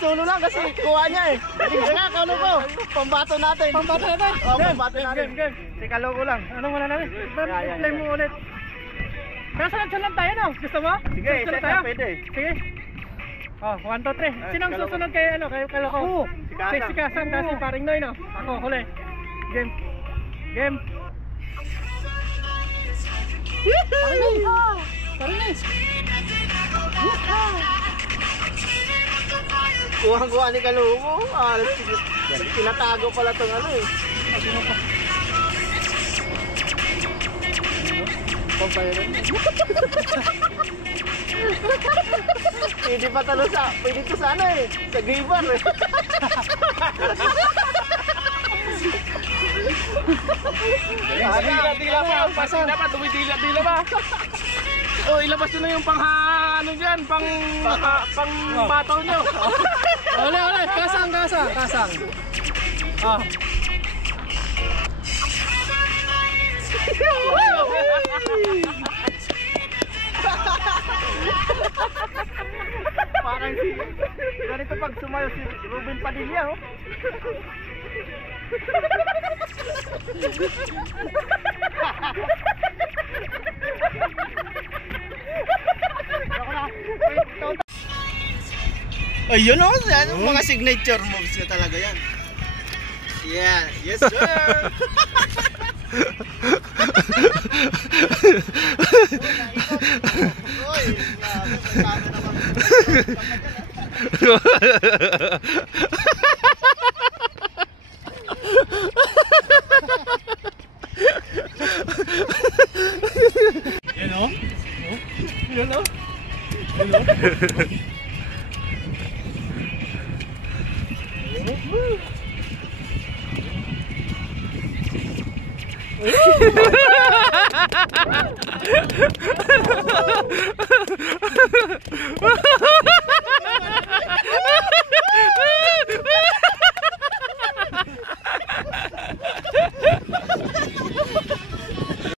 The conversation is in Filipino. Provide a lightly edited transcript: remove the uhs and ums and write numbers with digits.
solo lang kasi kuha niya eh. Kaya kalo ko, pambato natin. Pambato natin? Oo, pambato natin. Game. Teka, loko lang. Anong wala natin? Play mo ulit. Kaya sunod-sunod tayo no? Gusto mo? Sige, sunod tayo. Pwede. Sige. Oh, 1, 2, 3. Sinong susunod kay ano? Kay Kaloko? Si Kasang kasi paring Noy no? Ako, huli. Game. Paring Noy. Kuha ni Kalumo. Tinatago pala itong ano eh. Pwede pa talo pwede to sa ano eh. Sa gay bar eh. Dila pa, pasang dapat dumidila ba? Oh, ilabas nyo na yung ano dyan, pang battle nyo. Ole, kasang. Ah. Parang ganito pag sumayo si Ruben Padilla oh. Ayun oh, mga signature moves na talaga yan. Yeah, yes sir. Oy, sabi naman. Yan oh. Yan oh.